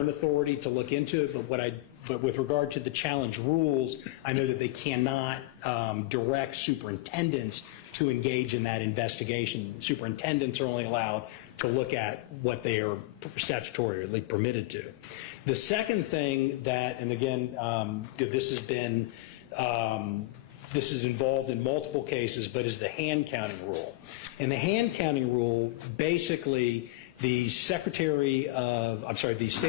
authority to look into it, but with regard to the challenge rules, I know that they cannot direct superintendents to engage in that investigation. Superintendents are only allowed to look at what they are statutorily permitted to. The second thing that, and again, this is involved in multiple cases, but is the hand counting rule. And the hand counting rule, basically, the state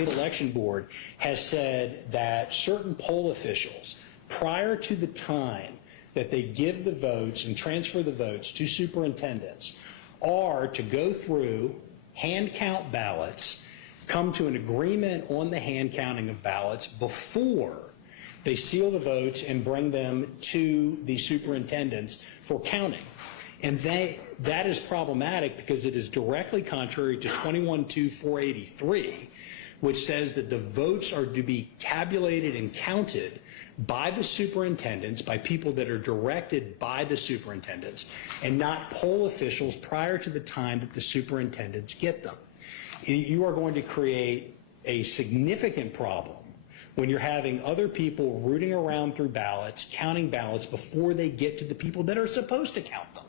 election board has said that certain poll officials, prior to the time that they give the votes and transfer the votes to superintendents, are to go through, hand count ballots, come to an agreement on the hand counting of ballots before they seal the votes and bring them to the superintendents for counting. And that is problematic because it is directly contrary to 21-483, which says that the votes are to be tabulated and counted by the superintendents, by people that are directed by the superintendents, and not poll officials prior to the time that the superintendents get them. You are going to create a significant problem when you're having other people rooting around through ballots, counting ballots before they get to the people that are supposed to count them.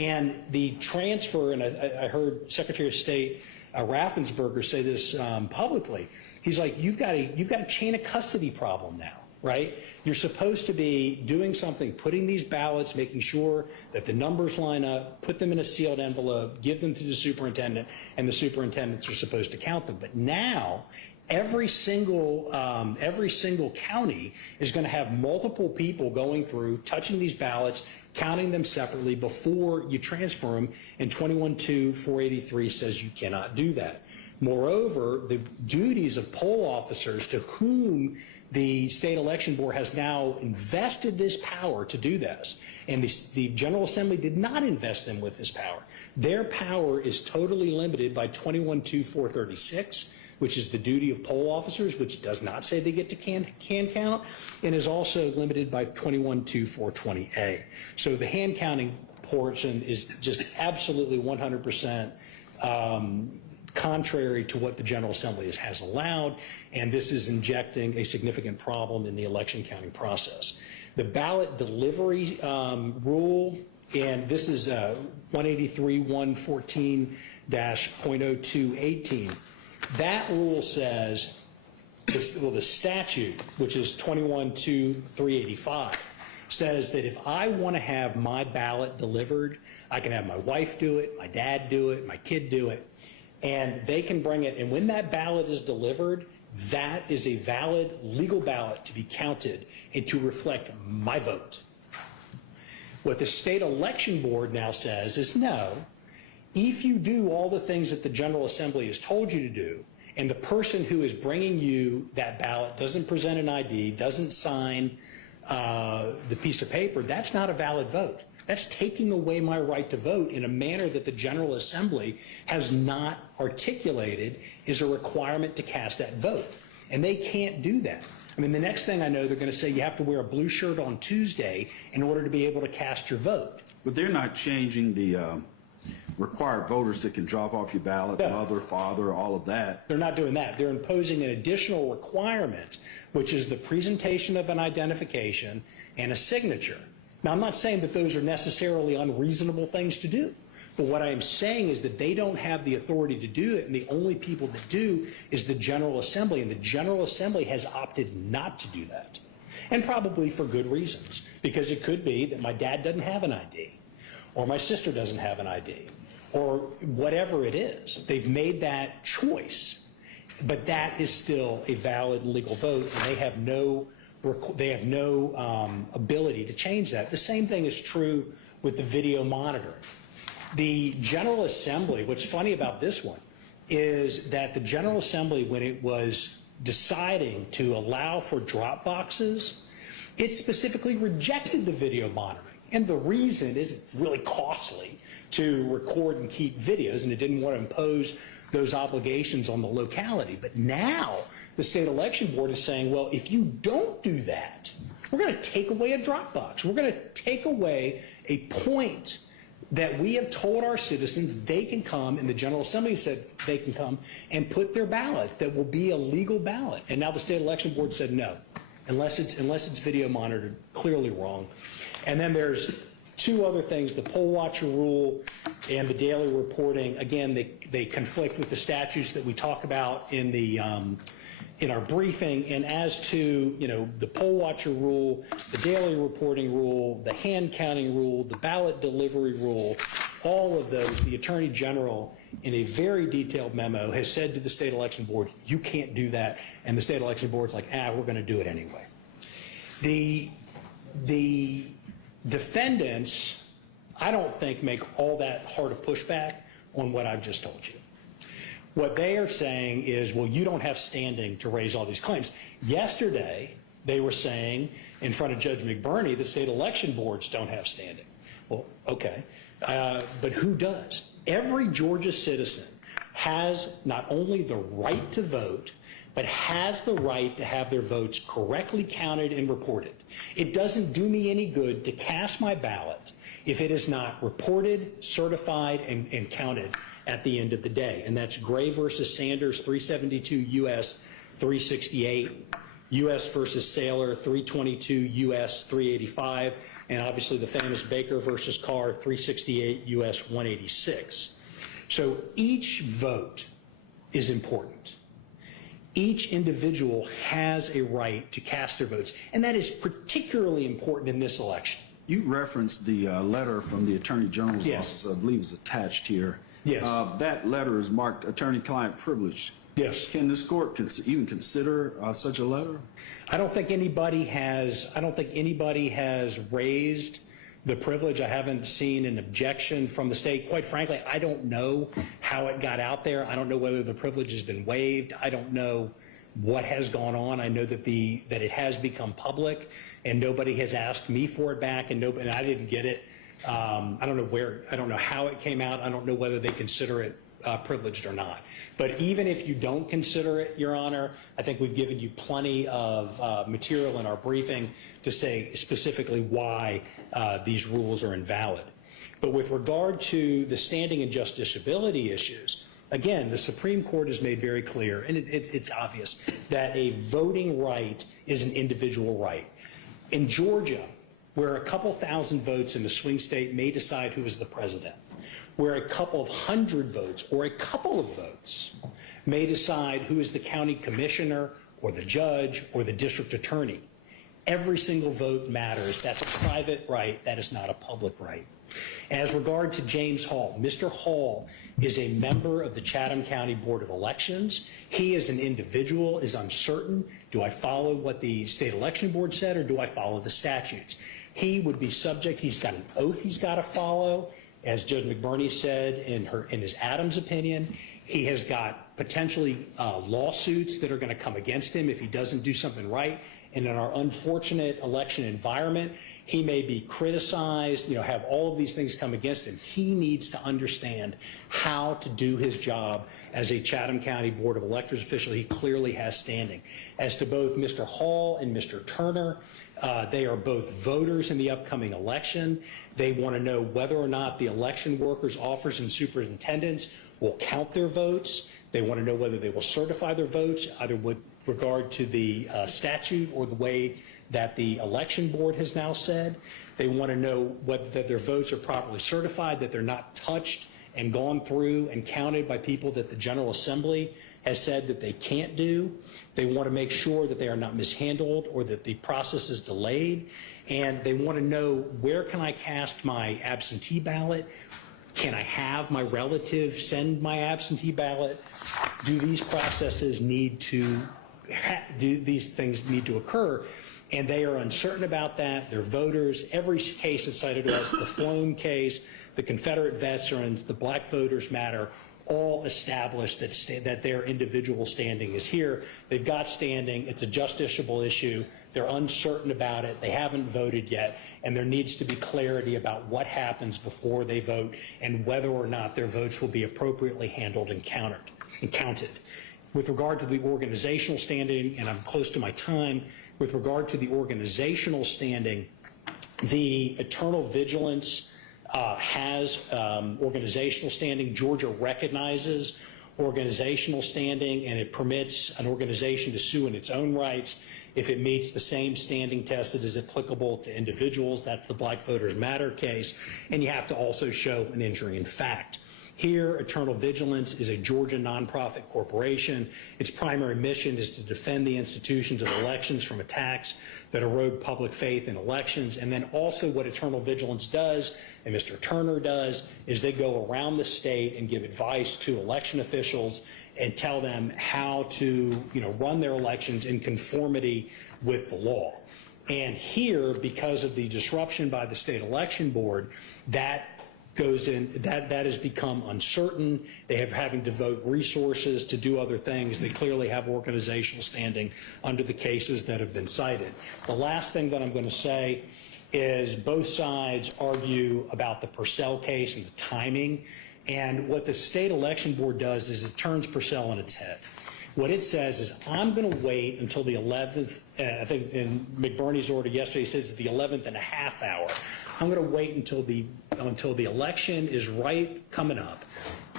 And the transfer, and I heard Secretary of State Raffensperger say this publicly. He's like, you've got a chain of custody problem now, right? You're supposed to be doing something, putting these ballots, making sure that the numbers line up, put them in a sealed envelope, give them to the superintendent, and the superintendents are supposed to count them. But now, every single county is going to have multiple people going through, touching these ballots, counting them separately before you transfer them, and 21-483 says you cannot do that. Moreover, the duties of poll officers to whom the state election board has now invested this power to do this, and the General Assembly did not invest them with this power. Their power is totally limited by 21-436, which is the duty of poll officers, which does not say they get to can count, and is also limited by 21-420A. So the hand counting portion is just absolutely 100% contrary to what the General Assembly has allowed, and this is injecting a significant problem in the election counting process. The ballot delivery rule, and this is 183-114-.0218, that rule says, well, the statute, which is 21-385, says that if I want to have my ballot delivered, I can have my wife do it, my dad do it, my kid do it, and they can bring it. And when that ballot is delivered, that is a valid legal ballot to be counted and to reflect my vote. What the state election board now says is no. If you do all the things that the General Assembly has told you to do, and the person who is bringing you that ballot doesn't present an ID, doesn't sign the piece of paper, that's not a valid vote. That's taking away my right to vote in a manner that the General Assembly has not articulated is a requirement to cast that vote. And they can't do that. I mean, the next thing I know, they're going to say you have to wear a blue shirt on Tuesday in order to be able to cast your vote. But they're not changing the required voters that can drop off your ballot, no. Mother, father, all of that. They're not doing that. They're imposing an additional requirement, which is the presentation of an identification and a signature. Now, I'm not saying that those are necessarily unreasonable things to do, but what I am saying is that they don't have the authority to do it, and the only people that do is the General Assembly, and the General Assembly has opted not to do that, and probably for good reasons, because it could be that my dad doesn't have an ID, or my sister doesn't have an ID, or whatever it is. They've made that choice, but that is still a valid legal vote, and they have no ability to change that. The same thing is true with the video monitoring. The General Assembly, what's funny about this one is that the General Assembly, when it was deciding to allow for drop boxes, it specifically rejected the video monitoring. And the reason is it's really costly to record and keep videos, and it didn't want to impose those obligations on the locality. But now the state election board is saying, well, if you don't do that, we're going to take away a drop box. We're going to take away a point that we have told our citizens they can come, and the General Assembly said they can come and put their ballot that will be a legal ballot. And now the state election board said no, unless it's video monitored, clearly wrong. And then there's two other things, the poll watcher rule and the daily reporting. Again, they conflict with the statutes that we talk about in our briefing. And as to, the poll watcher rule, the daily reporting rule, the hand counting rule, the ballot delivery rule, all of those, the Attorney General, in a very detailed memo, has said to the state election board, you can't do that. And the state election board's like, we're going to do it anyway. The defendants, I don't think, make all that hard a pushback on what I've just told you. What they are saying is, well, you don't have standing to raise all these claims. Yesterday, they were saying in front of Judge McBurney that state election boards don't have standing. Well, okay, but who does? Every Georgia citizen has not only the right to vote, but has the right to have their votes correctly counted and reported. It doesn't do me any good to cast my ballot if it is not reported, certified, and counted at the end of the day. And that's Gray versus Sanders, 372 U.S. 368, U.S. versus Saylor, 322 U.S. 385, and obviously the famous Baker versus Carr, 368 U.S. 186. So each vote is important. Each individual has a right to cast their votes, and that is particularly important in this election. You referenced the letter from the Attorney General's Yes. office, I believe is attached here. Yes. That letter is marked attorney-client privilege. Yes. Can this court even consider such a letter? I don't think anybody has raised the privilege. I haven't seen an objection from the state. Quite frankly, I don't know how it got out there. I don't know whether the privilege has been waived. I don't know what has gone on. I know that it has become public, and nobody has asked me for it back, and I didn't get it. I don't know how it came out. I don't know whether they consider it privileged or not. But even if you don't consider it, Your Honor, I think we've given you plenty of material in our briefing to say specifically why these rules are invalid. But with regard to the standing and justiciability issues, again, the Supreme Court has made very clear, and it's obvious, that a voting right is an individual right. In Georgia, where a couple thousand votes in the swing state may decide who is the president, where a couple of hundred votes or a couple of votes may decide who is the county commissioner or the judge or the district attorney, every single vote matters. That's a private right. That is not a public right. As regard to James Hall, Mr. Hall is a member of the Chatham County Board of Elections. He as an individual is uncertain. Do I follow what the state election board said, or do I follow the statutes? He would be subject. He's got an oath he's got to follow. As Judge McBurney said in his Adams opinion, he has got potentially lawsuits that are going to come against him if he doesn't do something right. And in our unfortunate election environment, he may be criticized, have all of these things come against him. He needs to understand how to do his job as a Chatham County Board of Electors official. He clearly has standing. As to both Mr. Hall and Mr. Turner, they are both voters in the upcoming election. They want to know whether or not the election workers, officers, and superintendents will count their votes. They want to know whether they will certify their votes, either with regard to the statute or the way that the election board has now said. They want to know whether their votes are properly certified, that they're not touched and gone through and counted by people that the General Assembly has said that they can't do. They want to make sure that they are not mishandled or that the process is delayed. And they want to know, where can I cast my absentee ballot? Can I have my relative send my absentee ballot? Do these processes need to, do these things need to occur? And they are uncertain about that. They're voters. Every case that's cited to us, the Floan case, the Confederate veterans, the Black Voters Matter, all established that their individual standing is here. They've got standing. It's a justiciable issue. They're uncertain about it. They haven't voted yet, and there needs to be clarity about what happens before they vote and whether or not their votes will be appropriately handled and counted. With regard to the organizational standing, and I'm close to my time, with regard to the organizational standing, the eternal vigilance has organizational standing. Georgia recognizes organizational standing, and it permits an organization to sue in its own rights if it meets the same standing test that is applicable to individuals. That's the Black Voters Matter case. And you have to also show an injury in fact. Here, Eternal Vigilance is a Georgia nonprofit corporation. Its primary mission is to defend the institutions of elections from attacks that erode public faith in elections. And then also what Eternal Vigilance does, and Mr. Turner does, is they go around the state and give advice to election officials and tell them how to, run their elections in conformity with the law. And here, because of the disruption by the state election board, that has become uncertain. They have having to devote resources to do other things. They clearly have organizational standing under the cases that have been cited. The last thing that I'm going to say is both sides argue about the Purcell case and the timing. And what the state election board does is it turns Purcell on its head. What it says is, I'm going to wait until the 11th, I think in McBurney's order yesterday, he says the 11th and a half hour. I'm going to wait until the election is coming up.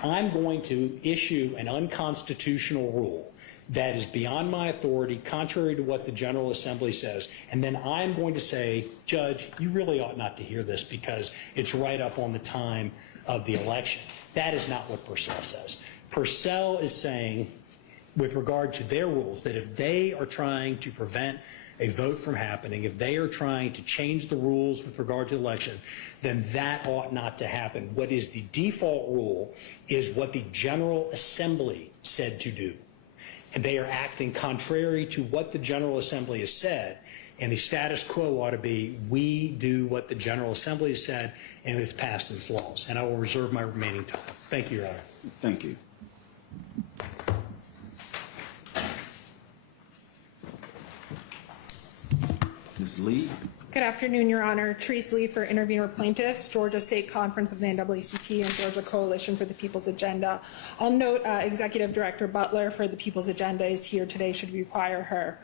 I'm going to issue an unconstitutional rule that is beyond my authority, contrary to what the General Assembly says, and then I'm going to say, Judge, you really ought not to hear this because it's right up on the time of the election. That is not what Purcell says. Purcell is saying, with regard to their rules, that if they are trying to prevent a vote from happening, if they are trying to change the rules with regard to the election, then that ought not to happen. What is the default rule is what the General Assembly said to do. And they are acting contrary to what the General Assembly has said. And the status quo ought to be, we do what the General Assembly has said, and it's passed its laws. And I will reserve my remaining time. Thank you, Your Honor. Thank you. Ms. Lee. Good afternoon, Your Honor. Therese Lee for Intervenor Plaintiffs, Georgia State Conference of the NAACP and Georgia Coalition for the People's Agenda. I'll note Executive Director Butler for the People's Agenda is here today should we require her.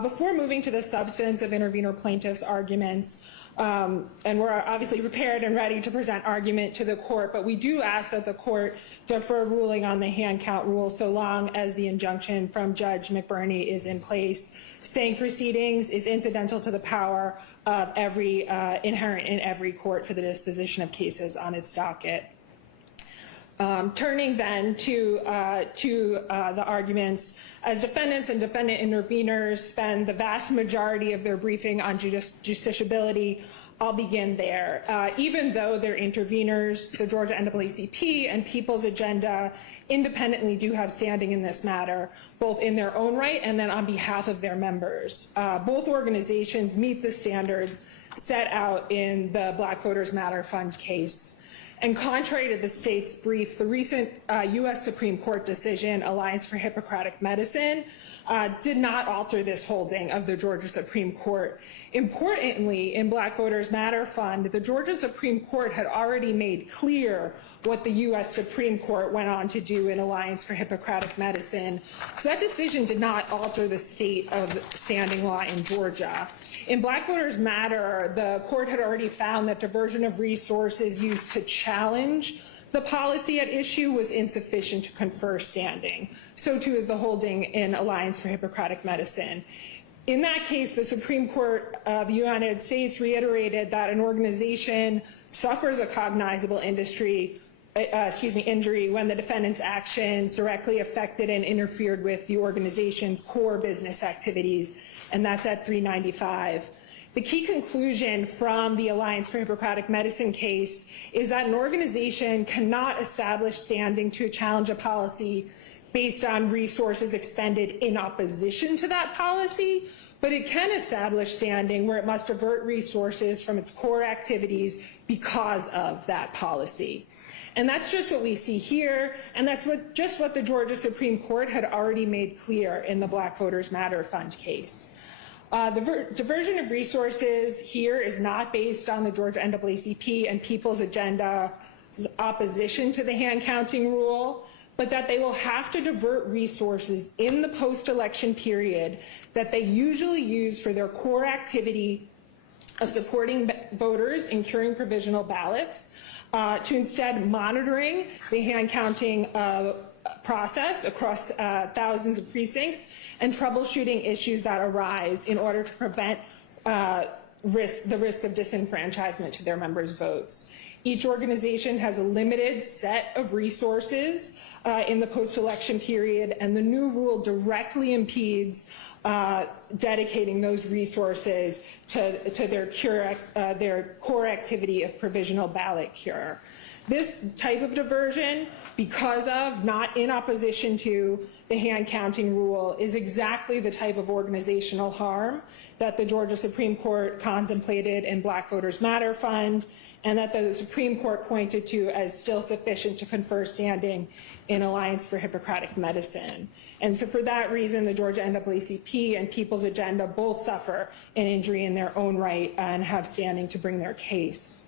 Before moving to the substance of Intervenor Plaintiffs' arguments, and we're obviously prepared and ready to present argument to the court, but we do ask that the court defer ruling on the hand count rule so long as the injunction from Judge McBurney is in place. Staying proceedings is incidental to the power of every inherent in every court for the disposition of cases on its docket. Turning then to the arguments, as defendants and defendant interveners spend the vast majority of their briefing on justiciability, I'll begin there. Even though they're interveners, the Georgia NAACP and People's Agenda independently do have standing in this matter, both in their own right and then on behalf of their members. Both organizations meet the standards set out in the Black Voters Matter Fund case. And contrary to the state's brief, the recent U.S. Supreme Court decision, Alliance for Hippocratic Medicine, did not alter this holding of the Georgia Supreme Court. Importantly, in Black Voters Matter Fund, the Georgia Supreme Court had already made clear what the U.S. Supreme Court went on to do in Alliance for Hippocratic Medicine. So that decision did not alter the state of standing law in Georgia. In Black Voters Matter, the court had already found that diversion of resources used to challenge the policy at issue was insufficient to confer standing. So too is the holding in Alliance for Hippocratic Medicine. In that case, the Supreme Court of the United States reiterated that an organization suffers a cognizable injury when the defendant's actions directly affected and interfered with the organization's core business activities, and that's at 395. The key conclusion from the Alliance for Hippocratic Medicine case is that an organization cannot establish standing to challenge a policy based on resources expended in opposition to that policy, but it can establish standing where it must divert resources from its core activities because of that policy. And that's just what we see here, and that's just what the Georgia Supreme Court had already made clear in the Black Voters Matter Fund case. The diversion of resources here is not based on the Georgia NAACP and People's Agenda's opposition to the hand counting rule, but that they will have to divert resources in the post-election period that they usually use for their core activity of supporting voters in curing provisional ballots to instead monitoring the hand counting process across thousands of precincts and troubleshooting issues that arise in order to prevent the risk of disenfranchisement to their members' votes. Each organization has a limited set of resources in the post-election period, and the new rule directly impedes dedicating those resources to their core activity of provisional ballot cure. This type of diversion, because of, not in opposition to, the hand counting rule, is exactly the type of organizational harm that the Georgia Supreme Court contemplated in Black Voters Matter Fund, and that the Supreme Court pointed to as still sufficient to confer standing in Alliance for Hippocratic Medicine. And so for that reason, the Georgia NAACP and People's Agenda both suffer an injury in their own right and have standing to bring their case.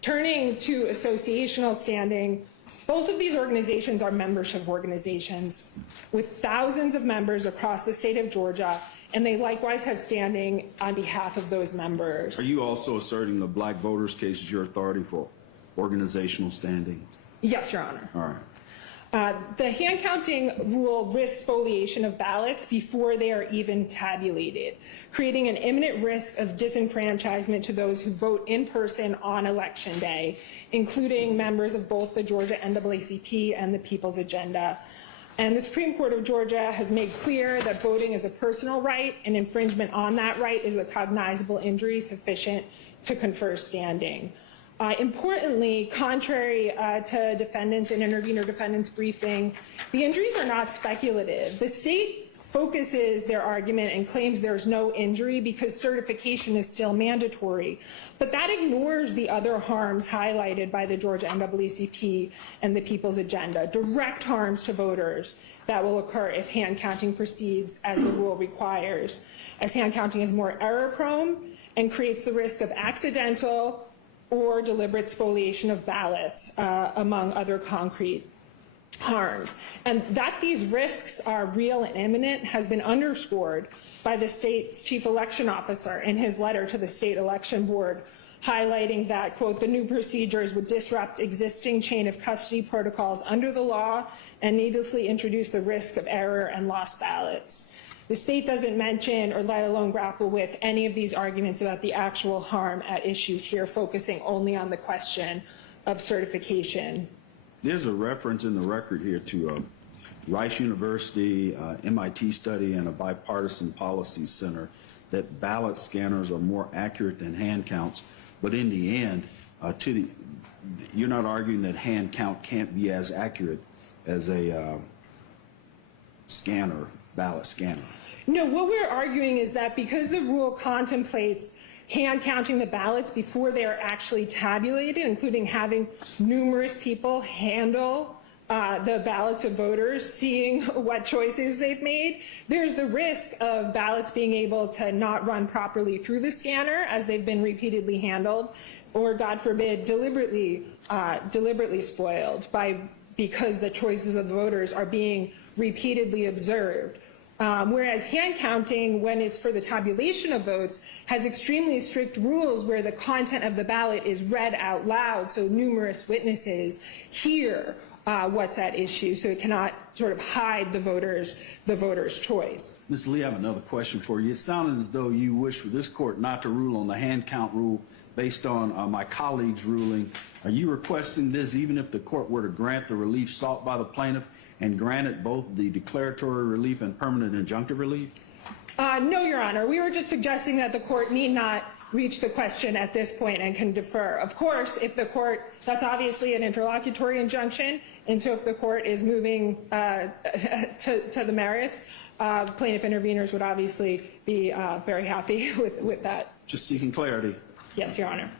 Turning to associational standing, both of these organizations are membership organizations with thousands of members across the state of Georgia, and they likewise have standing on behalf of those members. Are you also asserting the Black voters case is your authority for organizational standing? Yes, Your Honor. All right. The hand counting rule risks spoliation of ballots before they are even tabulated, creating an imminent risk of disenfranchisement to those who vote in person on Election Day, including members of both the Georgia NAACP and the People's Agenda. And the Supreme Court of Georgia has made clear that voting is a personal right, and infringement on that right is a cognizable injury sufficient to confer standing. Importantly, contrary to defendants and intervenor defendants briefing, the injuries are not speculative. The state focuses their argument and claims there's no injury because certification is still mandatory. But that ignores the other harms highlighted by the Georgia NAACP and the People's Agenda, direct harms to voters that will occur if hand counting proceeds as the rule requires, as hand counting is more error-prone and creates the risk of accidental or deliberate spoliation of ballots, among other concrete harms. And that these risks are real and imminent has been underscored by the state's chief election officer in his letter to the state election board, highlighting that, quote, the new procedures would disrupt existing chain of custody protocols under the law and needlessly introduce the risk of error and lost ballots. The state doesn't mention or let alone grapple with any of these arguments about the actual harm at issues here, focusing only on the question of certification. There's a reference in the record here to Rice University, MIT study, and a bipartisan policy center that ballot scanners are more accurate than hand counts. But in the end, you're not arguing that hand count can't be as accurate as a ballot scanner. No, what we're arguing is that because the rule contemplates hand counting the ballots before they are actually tabulated, including having numerous people handle the ballots of voters, seeing what choices they've made, there's the risk of ballots being able to not run properly through the scanner as they've been repeatedly handled, or God forbid, deliberately spoiled because the choices of the voters are being repeatedly observed. Whereas hand counting, when it's for the tabulation of votes, has extremely strict rules where the content of the ballot is read out loud so numerous witnesses hear what's at issue, so it cannot sort of hide the voter's choice. Ms. Lee, I have another question for you. It sounded as though you wish for this court not to rule on the hand count rule based on my colleague's ruling. Are you requesting this even if the court were to grant the relief sought by the plaintiff and granted both the declaratory relief and permanent injunctive relief? No, Your Honor. We were just suggesting that the court need not reach the question at this point and can defer. Of course, if the court, that's obviously an interlocutory injunction, and so if the court is moving to the merits, plaintiff interveners would obviously be very happy with that. Just seeking clarity. Yes, Your Honor.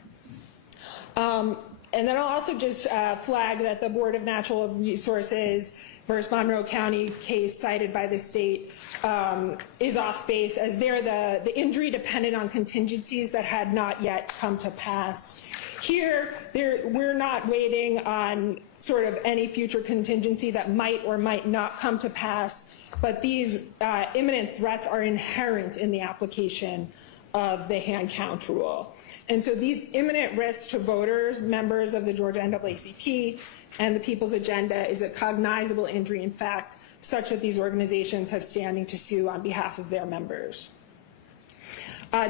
And then I'll also just flag that the Board of Natural Resources versus Monroe County case cited by the state is off base, as there the injury depended on contingencies that had not yet come to pass. Here, we're not waiting on sort of any future contingency that might or might not come to pass, but these imminent threats are inherent in the application of the hand count rule. And so these imminent risks to voters, members of the Georgia NAACP, and the People's Agenda is a cognizable injury in fact, such that these organizations have standing to sue on behalf of their members.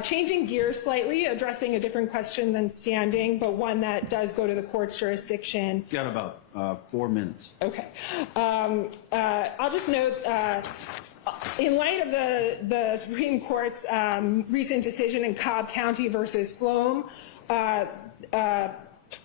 Changing gears slightly, addressing a different question than standing, but one that does go to the court's jurisdiction. Got about 4 minutes. Okay. I'll just note, in light of the Supreme Court's recent decision in Cobb County versus Fulton,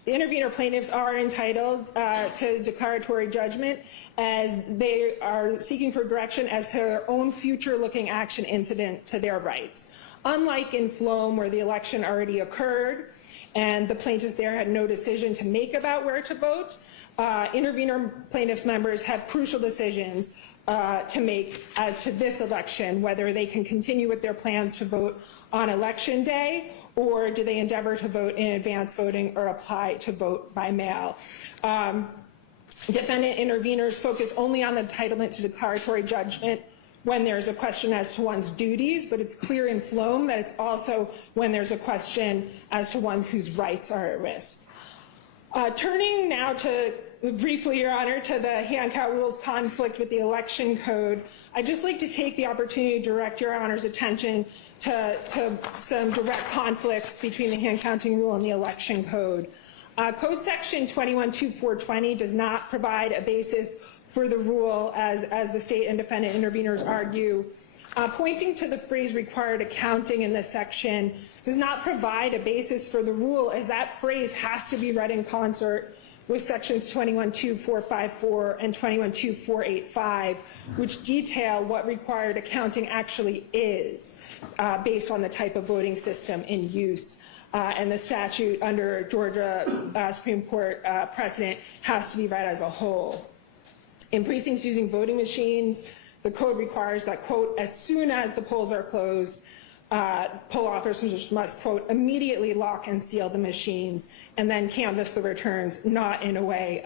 intervenor plaintiffs are entitled to declaratory judgment as they are seeking for direction as to their own future-looking action incident to their rights. Unlike in Fulton, where the election already occurred and the plaintiffs there had no decision to make about where to vote, intervenor plaintiffs members have crucial decisions to make as to this election, whether they can continue with their plans to vote on election day, or do they endeavor to vote in advance voting or apply to vote by mail. Defendant intervenors focus only on the entitlement to declaratory judgment when there's a question as to one's duties, but it's clear in Fulton that it's also when there's a question as to ones whose rights are at risk. Turning now to, briefly, Your Honor, to the hand count rule's conflict with the election code, I'd just like to take the opportunity to direct Your Honor's attention to some direct conflicts between the hand counting rule and the election code. Code section 212420 does not provide a basis for the rule as the state and defendant intervenors argue. Pointing to the phrase required accounting in this section does not provide a basis for the rule, as that phrase has to be read in concert with sections 212454 and 212485, which detail what required accounting actually is based on the type of voting system in use. And the statute under Georgia Supreme Court precedent has to be read as a whole. In precincts using voting machines, the code requires that, quote, as soon as the polls are closed, poll officers must, quote, immediately lock and seal the machines and then canvass the returns, not in a way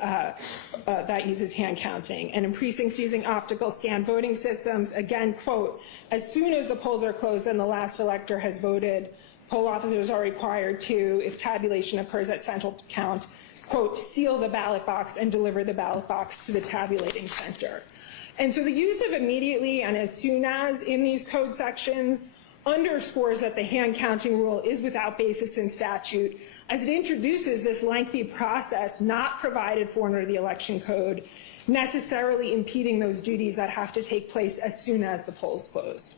that uses hand counting. And in precincts using optical scan voting systems, again, quote, as soon as the polls are closed and the last elector has voted, poll officers are required to, if tabulation occurs at central count, quote, seal the ballot box and deliver the ballot box to the tabulating center. And so the use of immediately and as soon as in these code sections underscores that the hand counting rule is without basis in statute, as it introduces this lengthy process not provided for under the election code, necessarily impeding those duties that have to take place as soon as the polls close.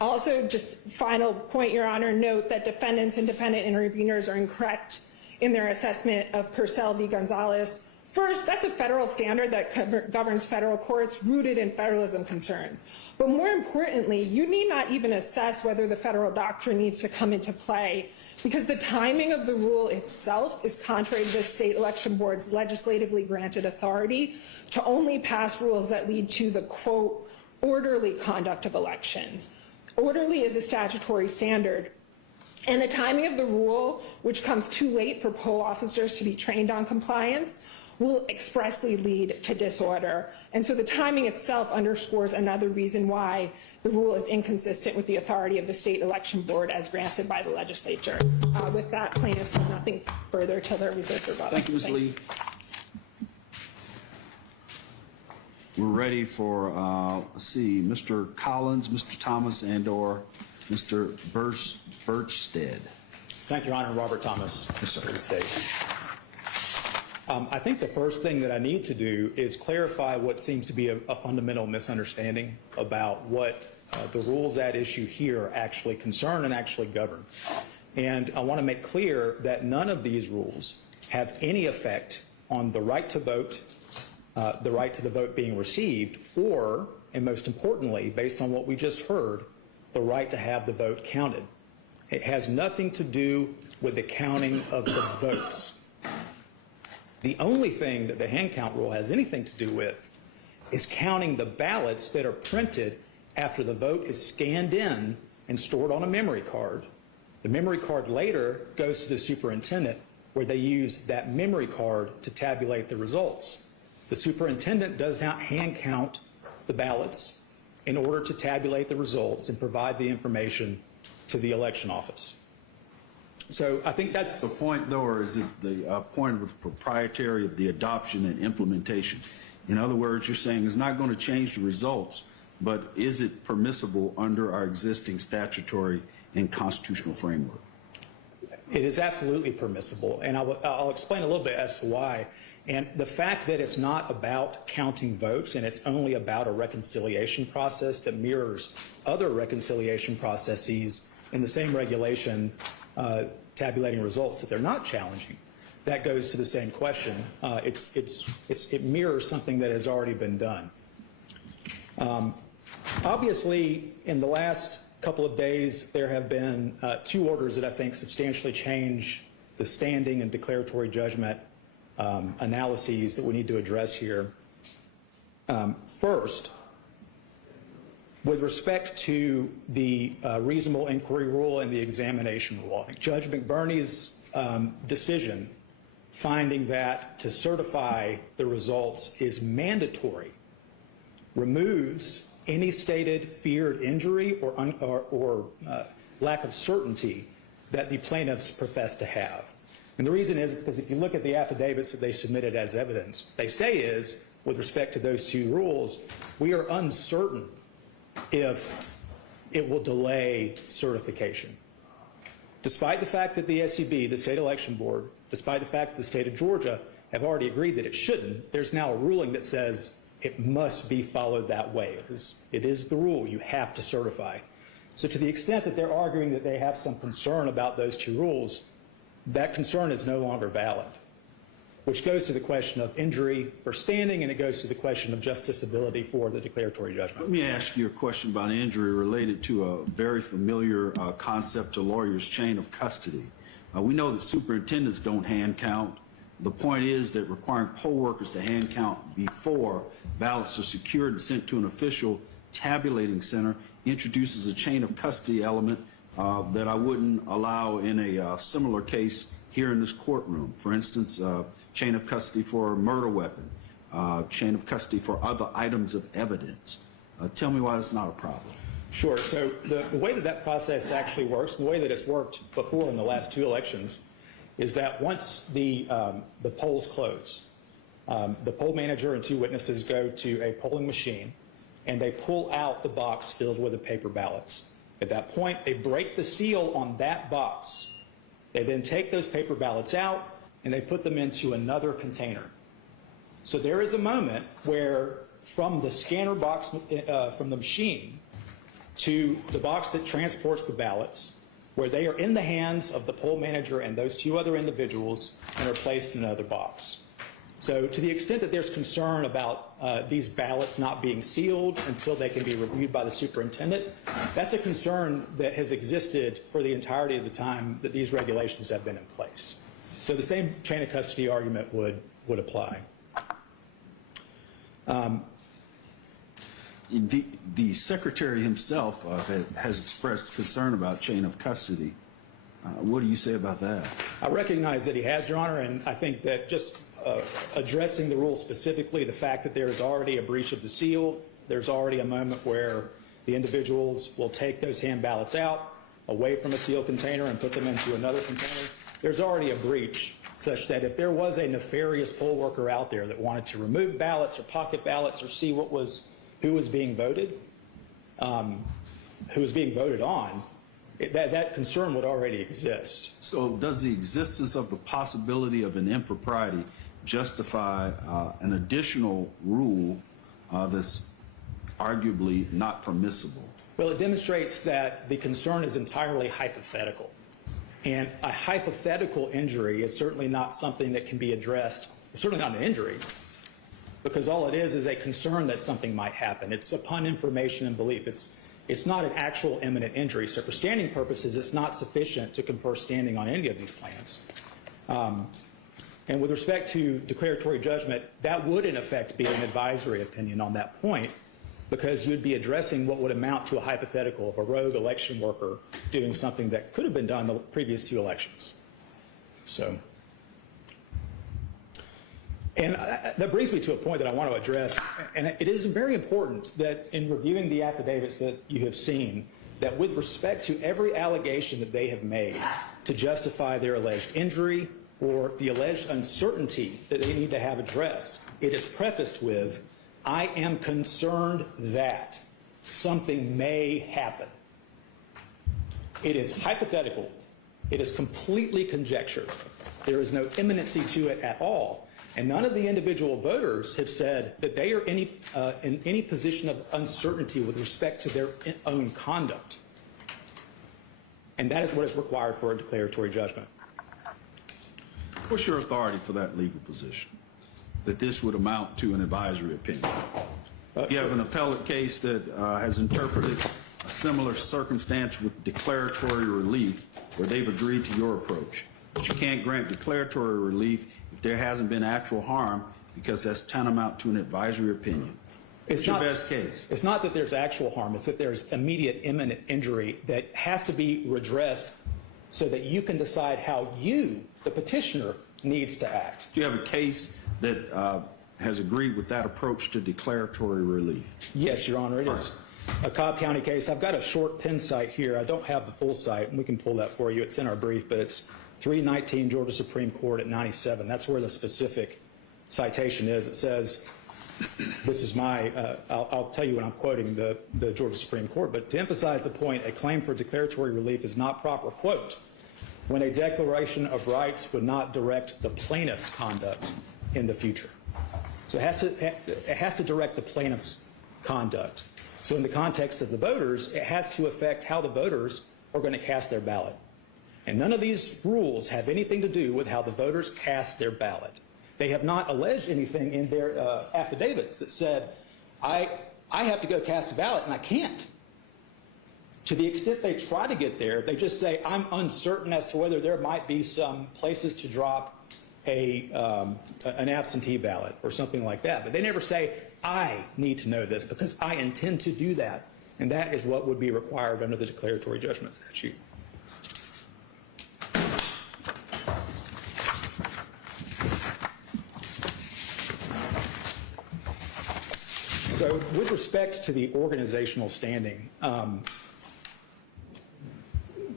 Also, just final point, Your Honor, note that defendants and defendant intervenors are incorrect in their assessment of Purcell v. Gonzalez. First, that's a federal standard that governs federal courts rooted in federalism concerns. But more importantly, you need not even assess whether the federal doctrine needs to come into play, because the timing of the rule itself is contrary to the state election board's legislatively granted authority to only pass rules that lead to the, quote, orderly conduct of elections. Orderly is a statutory standard. And the timing of the rule, which comes too late for poll officers to be trained on compliance, will expressly lead to disorder. And so the timing itself underscores another reason why the rule is inconsistent with the authority of the state election board as granted by the legislature. With that, plaintiffs have nothing further till they're reserved for rebuttal. Thank you, Ms. Lee. We're ready for, let's see, Mr. Collins, Mr. Thomas, and/or Mr. Birchstead. Thank you, Your Honor. Robert Thomas, for the state. I think the first thing that I need to do is clarify what seems to be a fundamental misunderstanding about what the rules at issue here actually concern and actually govern. And I want to make clear that none of these rules have any effect on the right to vote, the right to the vote being received, or, and most importantly, based on what we just heard, the right to have the vote counted. It has nothing to do with the counting of the votes. The only thing that the hand count rule has anything to do with is counting the ballots that are printed after the vote is scanned in and stored on a memory card. The memory card later goes to the superintendent, where they use that memory card to tabulate the results. The superintendent does not hand count the ballots in order to tabulate the results and provide the information to the election office. So I think that's The point, though, or is it the point of the proprietary of the adoption and implementation? In other words, you're saying it's not going to change the results, but is it permissible under our existing statutory and constitutional framework? It is absolutely permissible, and I'll explain a little bit as to why. And the fact that it's not about counting votes and it's only about a reconciliation process that mirrors other reconciliation processes in the same regulation, tabulating results that they're not challenging, that goes to the same question. It mirrors something that has already been done. Obviously, in the last couple of days, there have been two orders that I think substantially change the standing and declaratory judgment analyses that we need to address here. First, with respect to the reasonable inquiry rule and the examination rule, I think Judge McBurney's decision finding that to certify the results is mandatory removes any stated feared injury or lack of certainty that the plaintiffs profess to have. And the reason is because if you look at the affidavits that they submitted as evidence, they say is, with respect to those two rules, we are uncertain if it will delay certification. Despite the fact that the SCB, the State Election Board, despite the fact that the state of Georgia have already agreed that it shouldn't, there's now a ruling that says it must be followed that way. It is the rule. You have to certify. So to the extent that they're arguing that they have some concern about those two rules, that concern is no longer valid, which goes to the question of injury for standing, and it goes to the question of justiciability for the declaratory judgment. Let me ask you a question about injury related to a very familiar concept to lawyers, chain of custody. We know that superintendents don't hand count. The point is that requiring poll workers to hand count before ballots are secured and sent to an official tabulating center introduces a chain of custody element that I wouldn't allow in a similar case here in this courtroom. For instance, chain of custody for a murder weapon, chain of custody for other items of evidence. Tell me why that's not a problem. Sure. So the way that that process actually works, the way that it's worked before in the last two elections, is that once the polls close, the poll manager and two witnesses go to a polling machine, and they pull out the box filled with the paper ballots. At that point, they break the seal on that box. They then take those paper ballots out, and they put them into another container. So there is a moment where from the scanner box, from the machine, to the box that transports the ballots, where they are in the hands of the poll manager and those two other individuals and are placed in another box. So to the extent that there's concern about these ballots not being sealed until they can be reviewed by the superintendent, that's a concern that has existed for the entirety of the time that these regulations have been in place. So the same chain of custody argument would apply. The secretary himself has expressed concern about chain of custody. What do you say about that? I recognize that he has, Your Honor, and I think that just addressing the rule specifically, the fact that there is already a breach of the seal, there's already a moment where the individuals will take those hand ballots out away from a sealed container and put them into another container. There's already a breach such that if there was a nefarious poll worker out there that wanted to remove ballots or pocket ballots or see who was being voted on, that concern would already exist. So does the existence of the possibility of an impropriety justify an additional rule that's arguably not permissible? Well, it demonstrates that the concern is entirely hypothetical. And a hypothetical injury is certainly not something that can be addressed, certainly not an injury, because all it is a concern that something might happen. It's upon information and belief. It's not an actual imminent injury. So for standing purposes, it's not sufficient to confer standing on any of these plans. And with respect to declaratory judgment, that would in effect be an advisory opinion on that point, because you'd be addressing what would amount to a hypothetical of a rogue election worker doing something that could have been done the previous two elections. So, and that brings me to a point that I want to address, and it is very important that in reviewing the affidavits that you have seen, that with respect to every allegation that they have made to justify their alleged injury or the alleged uncertainty that they need to have addressed, it is prefaced with, I am concerned that something may happen. It is hypothetical. It is completely conjecture. There is no imminency to it at all. And none of the individual voters have said that they are in any position of uncertainty with respect to their own conduct. And that is what is required for a declaratory judgment. What's your authority for that legal position, that this would amount to an advisory opinion? You have an appellate case that has interpreted a similar circumstance with declaratory relief where they've agreed to your approach. But you can't grant declaratory relief if there hasn't been actual harm, because that's tantamount to an advisory opinion. It's your best case. It's not that there's actual harm. It's that there's immediate, imminent injury that has to be redressed so that you can decide how you, the petitioner, needs to act. Do you have a case that has agreed with that approach to declaratory relief? Yes, Your Honor. It is a Cobb County case. I've got a short pen cite here. I don't have the full cite, and we can pull that for you. It's in our brief, but it's 319 Georgia Supreme Court at 97. That's where the specific citation is. It says, this is my, I'll tell you when I'm quoting the Georgia Supreme Court, but to emphasize the point, a claim for declaratory relief is not proper, quote, when a declaration of rights would not direct the plaintiff's conduct in the future. So it has to direct the plaintiff's conduct. So in the context of the voters, it has to affect how the voters are going to cast their ballot. And none of these rules have anything to do with how the voters cast their ballot. They have not alleged anything in their affidavits that said, I have to go cast a ballot and I can't. To the extent they try to get there, they just say, I'm uncertain as to whether there might be some places to drop an absentee ballot or something like that. But they never say, I need to know this because I intend to do that. And that is what would be required under the declaratory judgment statute. So with respect to the organizational standing,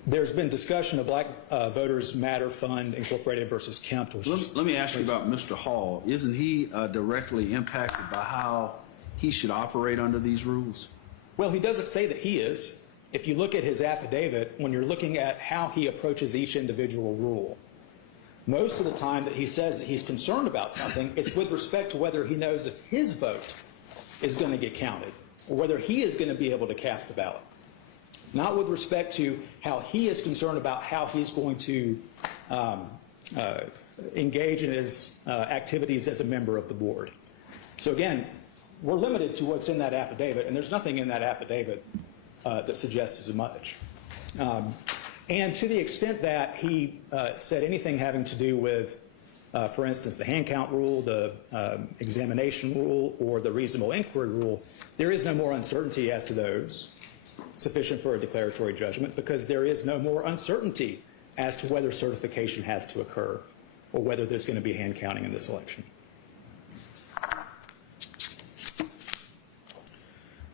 there's been discussion of Black Voters Matter Fund Incorporated versus Kemp. Let me ask you about Mr. Hall. Isn't he directly impacted by how he should operate under these rules? Well, he doesn't say that he is. If you look at his affidavit, when you're looking at how he approaches each individual rule, most of the time that he says that he's concerned about something, it's with respect to whether he knows if his vote is going to get counted or whether he is going to be able to cast a ballot. Not with respect to how he is concerned about how he's going to engage in his activities as a member of the board. So again, we're limited to what's in that affidavit, and there's nothing in that affidavit that suggests as much. And to the extent that he said anything having to do with, for instance, the hand count rule, the examination rule, or the reasonable inquiry rule, there is no more uncertainty as to those sufficient for a declaratory judgment because there is no more uncertainty as to whether certification has to occur or whether there's going to be hand counting in this election.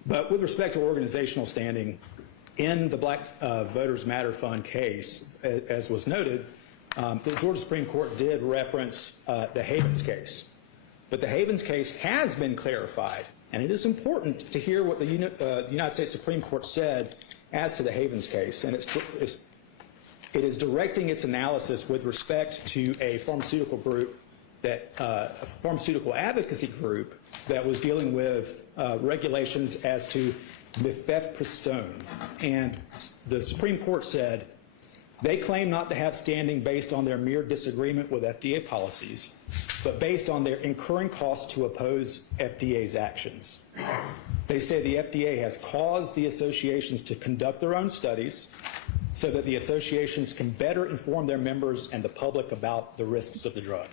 But with respect to organizational standing, in the Black Voters Matter Fund case, as was noted, the Georgia Supreme Court did reference the Havens case. But the Havens case has been clarified, and it is important to hear what the United States Supreme Court said as to the Havens case. And it is directing its analysis with respect to a pharmaceutical group, a pharmaceutical advocacy group that was dealing with regulations as to mifepristone. And the Supreme Court said they claim not to have standing based on their mere disagreement with FDA policies, but based on their incurring costs to oppose FDA's actions. They say the FDA has caused the associations to conduct their own studies so that the associations can better inform their members and the public about the risks of the drug.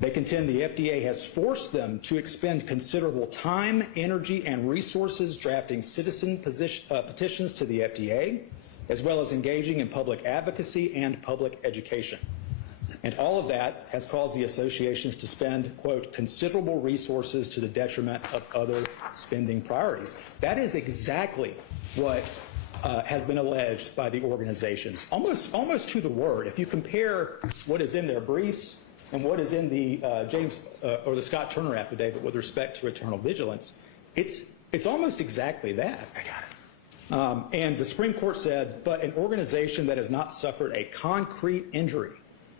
They contend the FDA has forced them to expend considerable time, energy, and resources drafting citizen petitions to the FDA, as well as engaging in public advocacy and public education. And all of that has caused the associations to spend, quote, considerable resources to the detriment of other spending priorities. That is exactly what has been alleged by the organizations, almost to the word. If you compare what is in their briefs and what is in the the Scott Turner affidavit with respect to eternal vigilance, it's almost exactly that. I got it. And the Supreme Court said, but an organization that has not suffered a concrete injury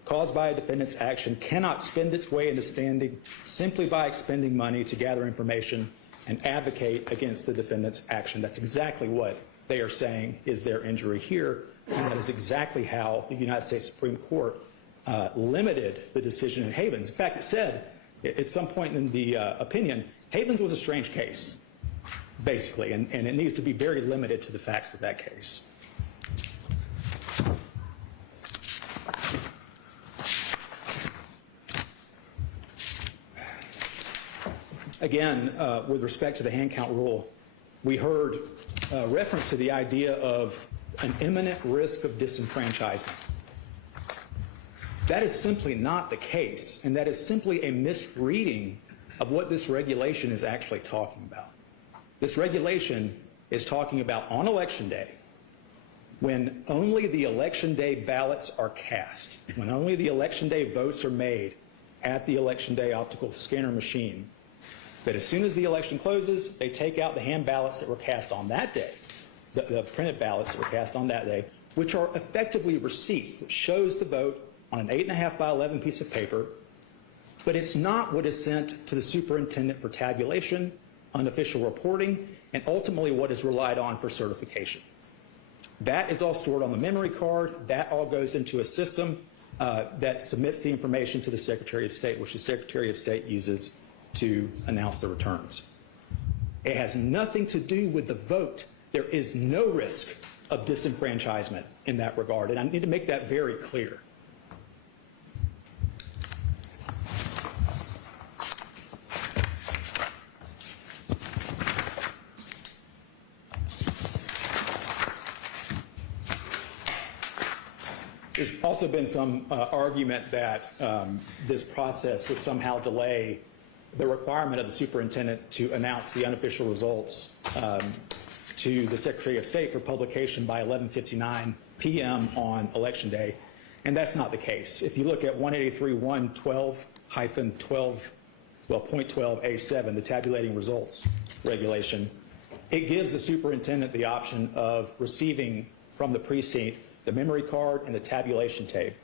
caused by a defendant's action cannot spend its way into standing simply by expending money to gather information and advocate against the defendant's action. That's exactly what they are saying is their injury here, and that is exactly how the United States Supreme Court limited the decision in Havens. In fact, it said at some point in the opinion, Havens was a strange case, basically, and it needs to be very limited to the facts of that case. Again, with respect to the hand count rule, we heard reference to the idea of an imminent risk of disenfranchisement. That is simply not the case, and that is simply a misreading of what this regulation is actually talking about. This regulation is talking about on Election Day, when only the Election Day ballots are cast, when only the Election Day votes are made at the Election Day optical scanner machine, that as soon as the election closes, they take out the hand ballots that were cast on that day, the printed ballots that were cast on that day, which are effectively receipts that shows the vote on an 8.5 by 11 piece of paper, but it's not what is sent to the superintendent for tabulation, unofficial reporting, and ultimately what is relied on for certification. That is all stored on the memory card. That all goes into a system that submits the information to the Secretary of State, which the Secretary of State uses to announce the returns. It has nothing to do with the vote. There is no risk of disenfranchisement in that regard, and I need to make that very clear. There's also been some argument that this process would somehow delay the requirement of the superintendent to announce the unofficial results to the Secretary of State for publication by 11:59 p.m. on Election Day, and that's not the case. If you look at 183.12-12A7, the tabulating results regulation, it gives the superintendent the option of receiving from the precinct the memory card and the tabulation tape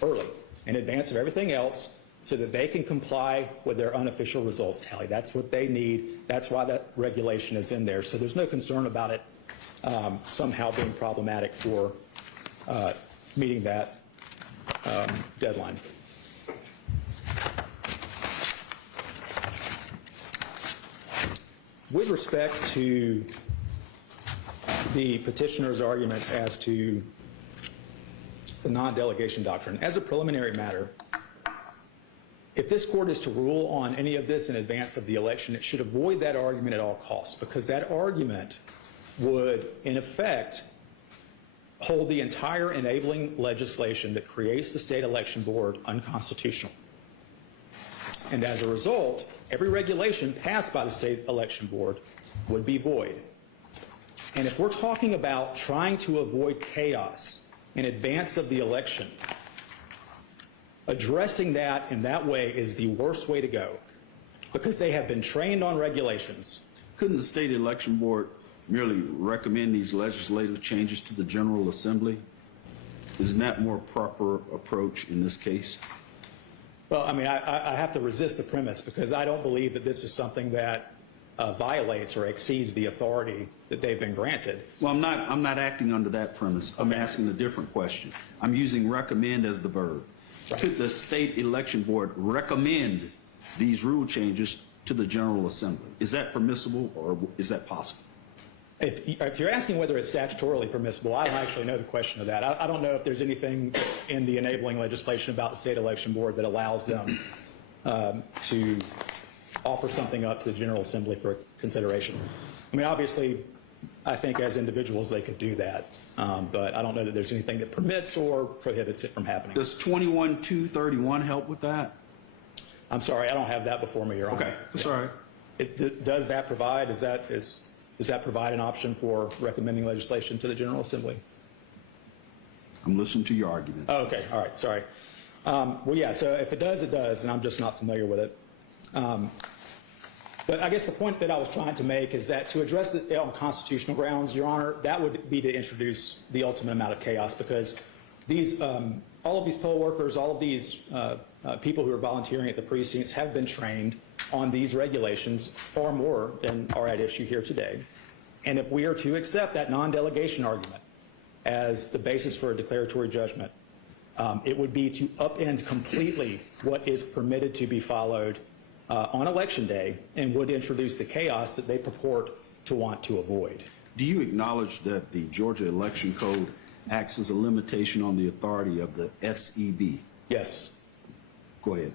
early, in advance of everything else, so that they can comply with their unofficial results tally. That's what they need. That's why that regulation is in there. So there's no concern about it somehow being problematic for meeting that deadline. With respect to the petitioner's arguments as to the non-delegation doctrine, as a preliminary matter, if this court is to rule on any of this in advance of the election, it should avoid that argument at all costs, because that argument would, in effect, hold the entire enabling legislation that creates the state election board unconstitutional. And as a result, every regulation passed by the state election board would be void. And if we're talking about trying to avoid chaos in advance of the election, addressing that in that way is the worst way to go, because they have been trained on regulations. Couldn't the state election board merely recommend these legislative changes to the General Assembly? Isn't that more proper approach in this case? Well, I mean, I have to resist the premise, because I don't believe that this is something that violates or exceeds the authority that they've been granted. Well, I'm not acting under that premise. I'm asking a different question. I'm using recommend as the verb. Right. Could the state election board recommend these rule changes to the General Assembly? Is that permissible, or is that possible? If you're asking whether it's statutorily permissible, I don't actually know the question of that. I don't know if there's anything in the enabling legislation about the state election board that allows them to offer something up to the General Assembly for consideration. I mean, obviously, I think as individuals they could do that, but I don't know that there's anything that permits or prohibits it from happening. Does 21-231 help with that? I'm sorry, I don't have that before me, Your Honor. Okay, that's all right. Does that provide? Does that provide an option for recommending legislation to the General Assembly? I'm listening to your argument. Oh, okay, all right, sorry. Well, yeah, so if it does, and I'm just not familiar with it. But I guess the point that I was trying to make is that to address it on constitutional grounds, Your Honor, that would be to introduce the ultimate amount of chaos, because these, all of these poll workers, all of these people who are volunteering at the precincts have been trained on these regulations far more than are at issue here today. And if we are to accept that non-delegation argument as the basis for a declaratory judgment, it would be to upend completely what is permitted to be followed on Election Day, and would introduce the chaos that they purport to want to avoid. Do you acknowledge that the Georgia Election Code acts as a limitation on the authority of the SEB? Yes. Go ahead.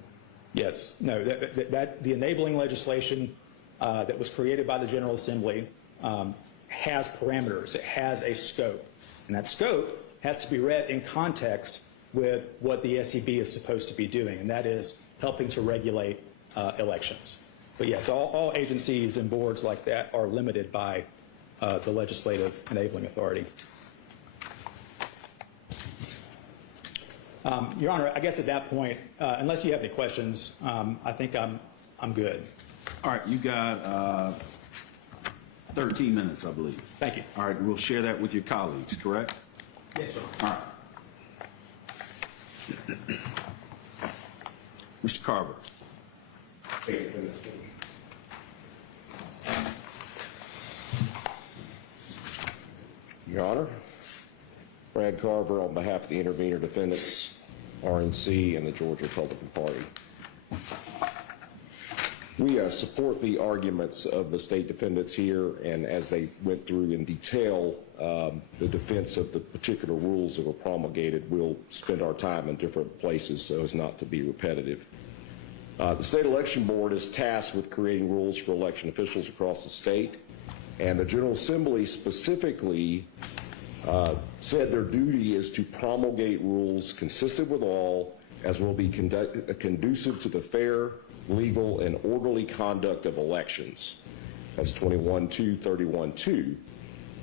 Yes. No, the enabling legislation that was created by the General Assembly has parameters. It has a scope. And that scope has to be read in context with what the SEB is supposed to be doing, and that is helping to regulate elections. But yes, all agencies and boards like that are limited by the legislative enabling authority. Your Honor, I guess at that point, unless you have any questions, I think I'm good. All right, you got 13 minutes, I believe. Thank you. All right, we'll share that with your colleagues, correct? Yes, sir. All right. Mr. Carver. Your Honor, Brad Carver on behalf of the Intervenor defendants, RNC, and the Georgia Republican Party. We support the arguments of the state defendants here, and as they went through in detail the defense of the particular rules that were promulgated, we'll spend our time in different places so as not to be repetitive. The State Election Board is tasked with creating rules for election officials across the state, and the General Assembly specifically said their duty is to promulgate rules consistent with all, as will be conducive to the fair, legal, and orderly conduct of elections. That's 21-2, 31-2.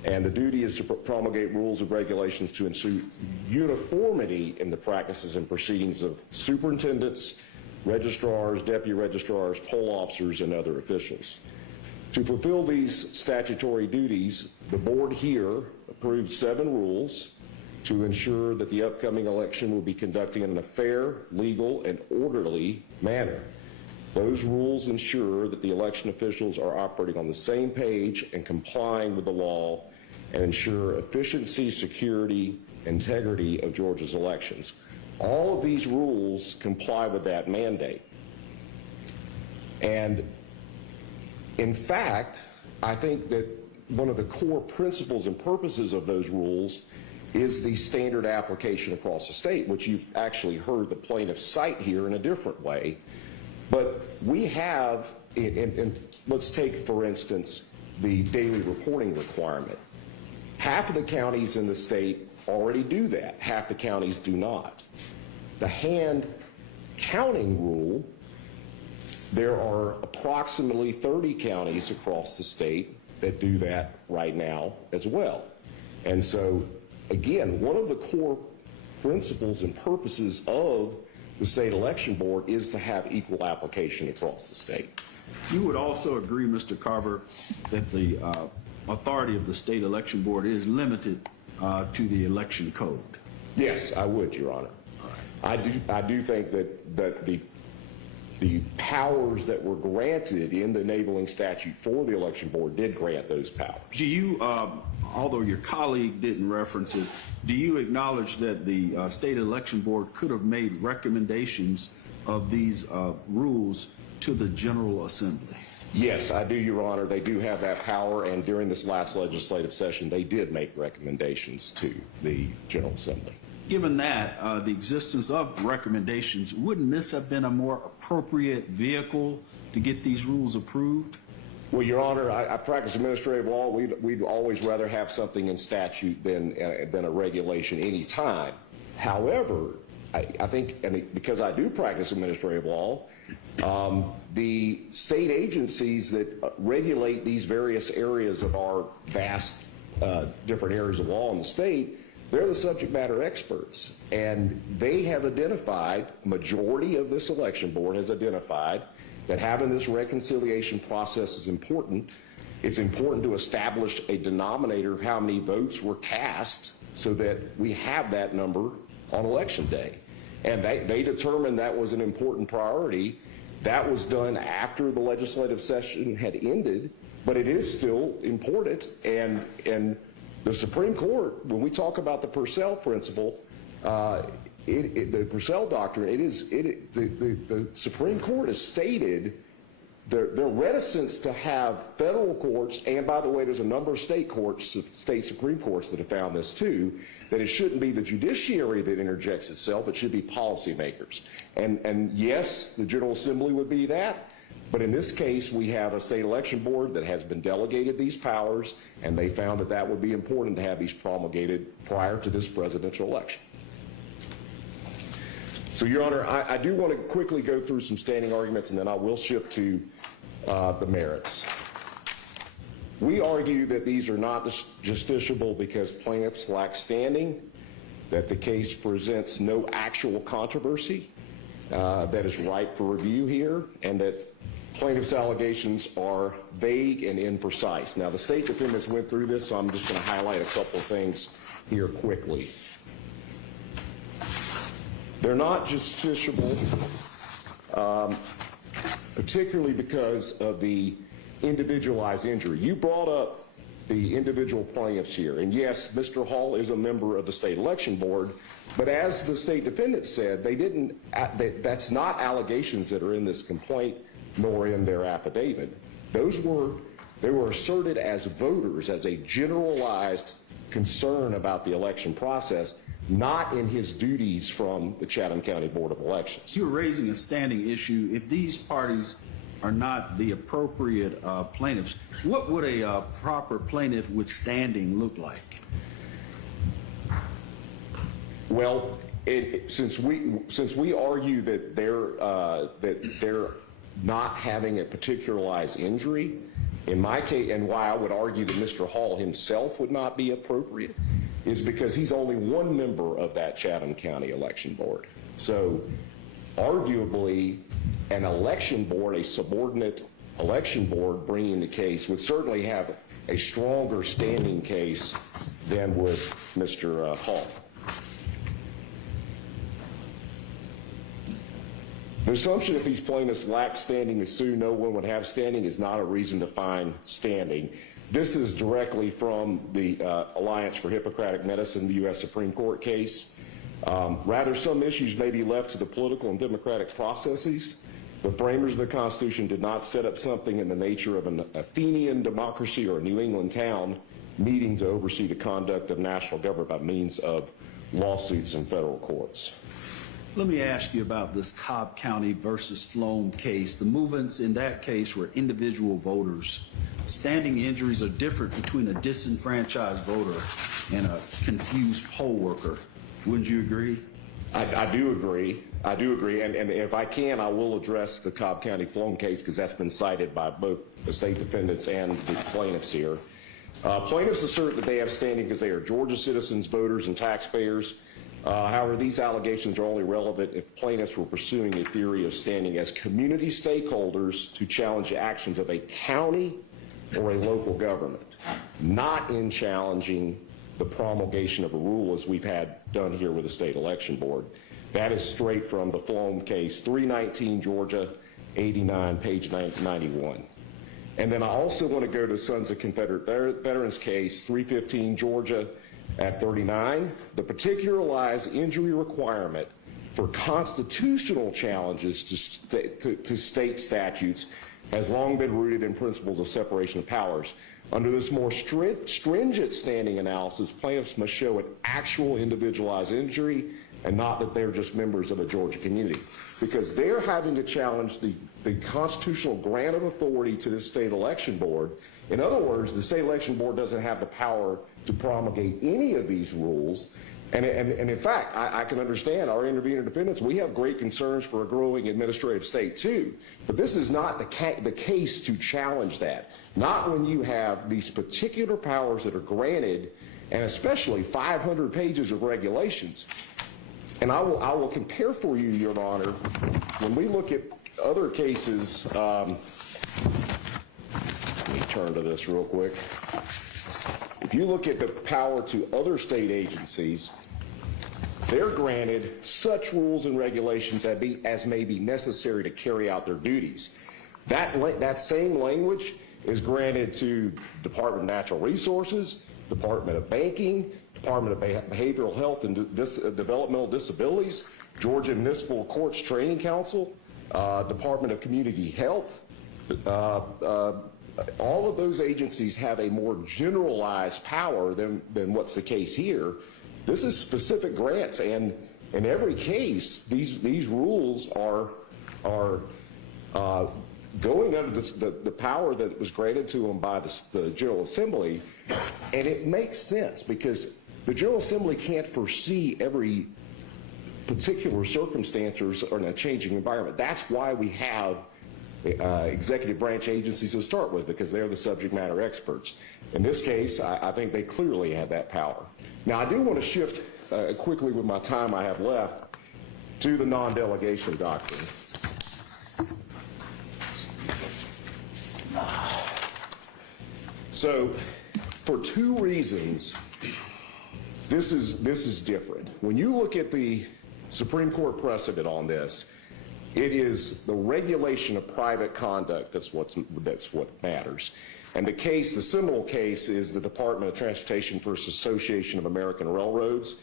And the duty is to promulgate rules and regulations to ensure uniformity in the practices and proceedings of superintendents, registrars, deputy registrars, poll officers, and other officials. To fulfill these statutory duties, the board here approved 7 rules to ensure that the upcoming election will be conducted in a fair, legal, and orderly manner. Those rules ensure that the election officials are operating on the same page and complying with the law, and ensure efficiency, security, integrity of Georgia's elections. All of these rules comply with that mandate. And in fact, I think that one of the core principles and purposes of those rules is the standard application across the state, which you've actually heard the plaintiffs cite here in a different way. But we have, and let's take, for instance, the daily reporting requirement. Half of the counties in the state already do that. Half the counties do not. The hand counting rule, there are approximately 30 counties across the state that do that right now as well. And so, again, one of the core principles and purposes of the State Election Board is to have equal application across the state. You would also agree, Mr. Carver, that the authority of the State Election Board is limited to the election code? Yes, I would, Your Honor. I do think that the powers that were granted in the enabling statute for the election board did grant those powers. Do you, although your colleague didn't reference it, do you acknowledge that the State Election Board could have made recommendations of these rules to the General Assembly? Yes, I do, Your Honor. They do have that power, and during this last legislative session, they did make recommendations to the General Assembly. Given that, the existence of recommendations, wouldn't this have been a more appropriate vehicle to get these rules approved? Well, Your Honor, I practice administrative law. We'd always rather have something in statute than a regulation any time. However, I think, and because I do practice administrative law, the state agencies that regulate these various areas of our vast different areas of law in the state, they're the subject matter experts. And they have identified, majority of this election board has identified, that having this reconciliation process is important. It's important to establish a denominator of how many votes were cast so that we have that number on election day. And they determined that was an important priority. That was done after the legislative session had ended, but it is still important. And the Supreme Court, when we talk about the Purcell principle, the Purcell doctrine, the Supreme Court has stated their reticence to have federal courts, and by the way, there's a number of state courts, state Supreme Courts that have found this too, that it shouldn't be the judiciary that interjects itself, it should be policymakers. And yes, the General Assembly would be that, but in this case, we have a state election board that has been delegated these powers, and they found that that would be important to have these promulgated prior to this presidential election. So, Your Honor, I do want to quickly go through some standing arguments, and then I will shift to the merits. We argue that these are not justiciable because plaintiffs lack standing, that the case presents no actual controversy that is ripe for review here, and that plaintiffs' allegations are vague and imprecise. Now, the state defendants went through this, so I'm just going to highlight a couple of things here quickly. They're not justiciable, particularly because of the individualized injury. You brought up the individual plaintiffs here, and yes, Mr. Hall is a member of the state election board, but as the state defendants said, that's not allegations that are in this complaint nor in their affidavit. They were asserted as voters, as a generalized concern about the election process, not in his duties from the Chatham County Board of Elections. You're raising a standing issue. If these parties are not the appropriate plaintiffs, what would a proper plaintiff with standing look like? Well, since we argue that they're not having a particularized injury, in my case, and why I would argue that Mr. Hall himself would not be appropriate, is because he's only one member of that Chatham County election board. So arguably an election board, a subordinate election board bringing the case would certainly have a stronger standing case than would Mr. Hall. The assumption that these plaintiffs lack standing to sue, no one would have standing, is not a reason to find standing. This is directly from the Alliance for Hippocratic Medicine, the U.S. Supreme Court case. Rather, some issues may be left to the political and democratic processes. The framers of the Constitution did not set up something in the nature of an Athenian democracy or a New England town meeting to oversee the conduct of national government by means of lawsuits in federal courts. Let me ask you about this Cobb County versus Floam case. The movements in that case were individual voters. Standing injuries are different between a disenfranchised voter and a confused poll worker. Wouldn't you agree? I do agree. I do agree. And if I can, I will address the Cobb County Floam case because that's been cited by both the state defendants and the plaintiffs here. Plaintiffs assert that they have standing because they are Georgia citizens, voters, and taxpayers. However, these allegations are only relevant if plaintiffs were pursuing a theory of standing as community stakeholders to challenge the actions of a county or a local government, not in challenging the promulgation of a rule as we've had done here with the state election board. That is straight from the Floam case, 319 Georgia 89, page 91. And then I also want to go to Sons of Confederate Veterans case, 315 Georgia at 39. The particularized injury requirement for constitutional challenges to state statutes has long been rooted in principles of separation of powers. Under this more stringent standing analysis, plaintiffs must show an actual individualized injury and not that they're just members of a Georgia community, because they're having to challenge the constitutional grant of authority to the state election board In other words, the state election board doesn't have the power to promulgate any of these rules. And in fact, I can understand our intervener defendants, we have great concerns for a growing administrative state too. But this is not the case to challenge that. Not when you have these particular powers that are granted, and especially 500 pages of regulations. And I will compare for you, Your Honor, when we look at other cases, let me turn to this real quick. If you look at the power to other state agencies, they're granted such rules and regulations as may be necessary to carry out their duties. That same language is granted to Department of Natural Resources, Department of Banking, Department of Behavioral Health and Developmental Disabilities, Georgia Municipal Courts Training Council, Department of Community Health. All of those agencies have a more generalized power than what's the case here. This is specific grants, and in every case, these rules are going under the power that was granted to them by the General Assembly, and it makes sense because the General Assembly can't foresee every particular circumstances or in a changing environment. That's why we have executive branch agencies to start with, because they're the subject matter experts. In this case, I think they clearly have that power. Now, I do want to shift quickly with my time I have left to the non-delegation doctrine. So, for two reasons, this is different. When you look at the Supreme Court precedent on this, it is the regulation of private conduct that's what matters. And the seminal case is the Department of Transportation versus Association of American Railroads.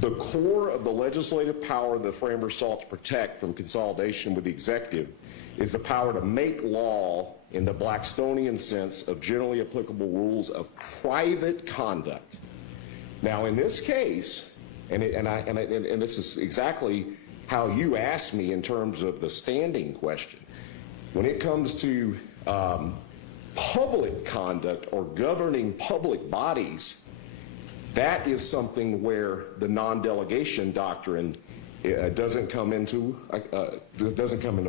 The core of the legislative power the framers sought to protect from consolidation with the executive is the power to make law in the Blackstonian sense of generally applicable rules of private conduct. Now, in this case, and this is exactly how you asked me in terms of the standing question, when it comes to public conduct or governing public bodies, that is something where the non-delegation doctrine doesn't come into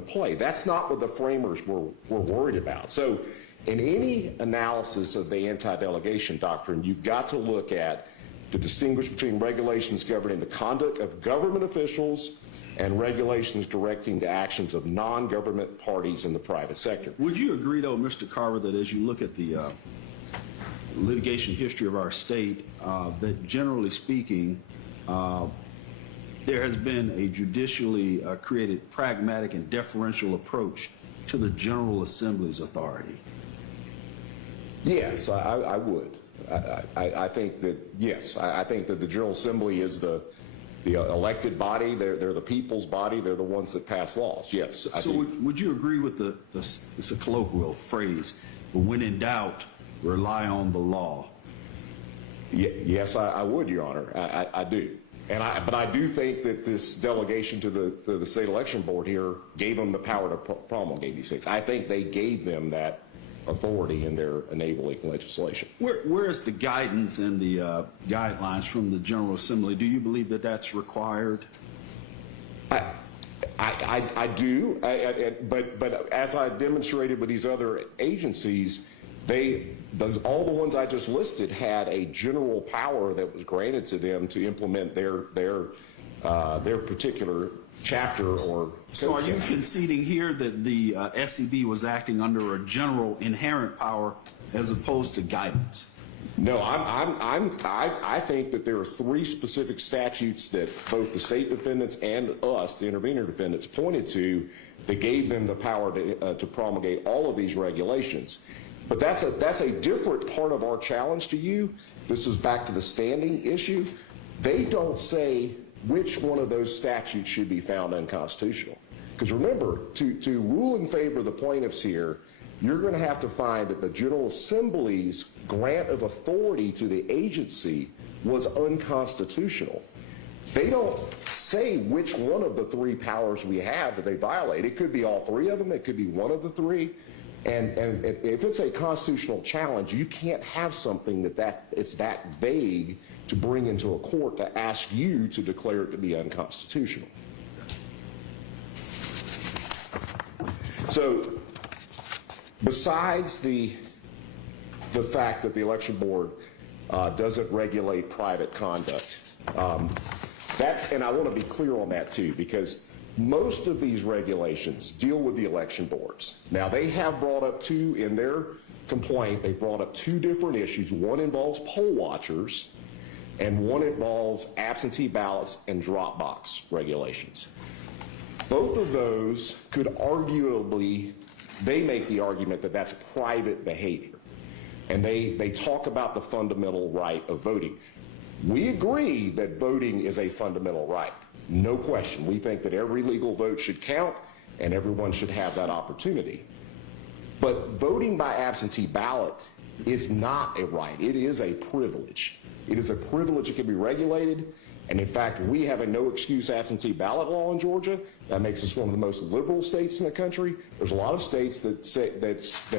play. That's not what the framers were worried about. So in any analysis of the anti-delegation doctrine, you've got to look at to distinguish between regulations governing the conduct of government officials and regulations directing the actions of non-government parties in the private sector. Would you agree, though, Mr. Carver, that as you look at the litigation history of our state, that generally speaking, there has been a judicially created pragmatic and deferential approach to the General Assembly's authority? Yes, I would. I think that, yes, I think that the General Assembly is the elected body. They're the people's body. They're the ones that pass laws. Yes. So would you agree with it's a colloquial phrase, but when in doubt, rely on the law? Yes, I would, Your Honor. I do. But I do think that this delegation to the state election board here gave them the power to promulgate these things. I think they gave them that authority in their enabling legislation. Where is the guidance and the guidelines from the General Assembly? Do you believe that that's required? I do, but as I demonstrated with these other agencies, all the ones I just listed had a general power that was granted to them to implement their particular chapter or. So are you conceding here that the SCB was acting under a general inherent power as opposed to guidance? No, I think that there are three specific statutes that both the state defendants and us, the intervenor defendants, pointed to that gave them the power to promulgate all of these regulations. But that's a different part of our challenge to you. This is back to the standing issue. They don't say which one of those statutes should be found unconstitutional. Because remember, to rule in favor of the plaintiffs here, you're going to have to find that the General Assembly's grant of authority to the agency was unconstitutional. They don't say which one of the three powers we have that they violate. It could be all three of them. It could be one of the three. And if it's a constitutional challenge, you can't have something it's that vague to bring into a court to ask you to declare it to be unconstitutional. So besides the fact that the election board doesn't regulate private conduct, and I want to be clear on that too, because most of these regulations deal with the election boards. Now, they have brought up in their complaint, they brought up two different issues. One involves poll watchers, and one involves absentee ballots and drop box regulations. Both of those could arguably, they make the argument that that's private behavior. And they talk about the fundamental right of voting. We agree that voting is a fundamental right. No question. We think that every legal vote should count and everyone should have that opportunity. But voting by absentee ballot is not a right. It is a privilege. It is a privilege that can be regulated. And in fact, we have a no excuse absentee ballot law in Georgia. That makes us one of the most liberal states in the country. There's a lot of states that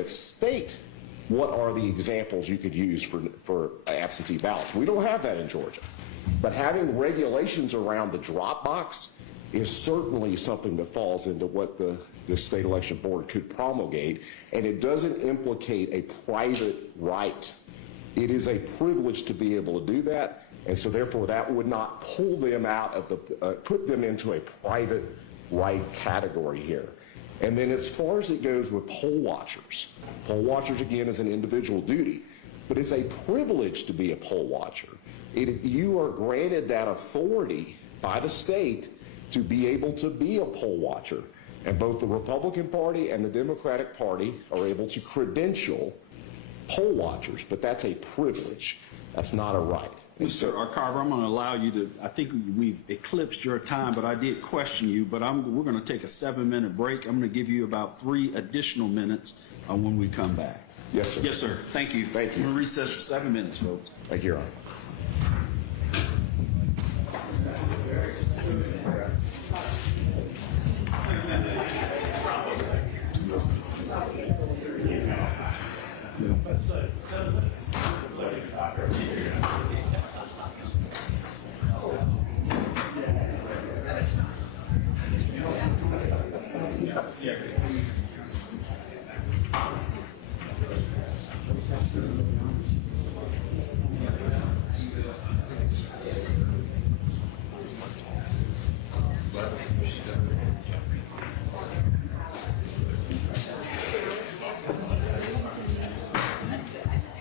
state what are the examples you could use for absentee ballots. We don't have that in Georgia. But having regulations around the drop box is certainly something that falls into what the state election board could promulgate, and it doesn't implicate a private right. It is a privilege to be able to do that, and so therefore that would not pull them out of put them into a private right category here. And then as far as it goes with poll watchers again is an individual duty, but it's a privilege to be a poll watcher. You are granted that authority by the state to be able to be a poll watcher. And both the Republican Party and the Democratic Party are able to credential poll watchers, but that's a privilege. That's not a right. Mr. Carver, I'm going to allow you to, I think we've eclipsed your time, but I did question you, but we're going to take a 7-minute break. I'm going to give you about 3 additional minutes when we come back. Yes, sir. Yes, sir. Thank you. Thank you. I'm going to recess for 7 minutes, folks. Thank you, Your Honor.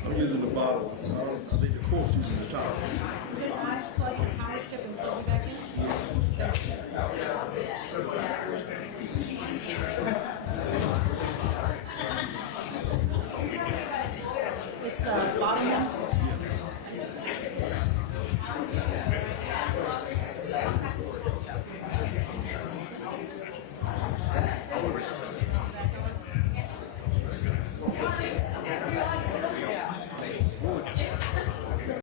I'm using the bottle. I think the court's using the towel.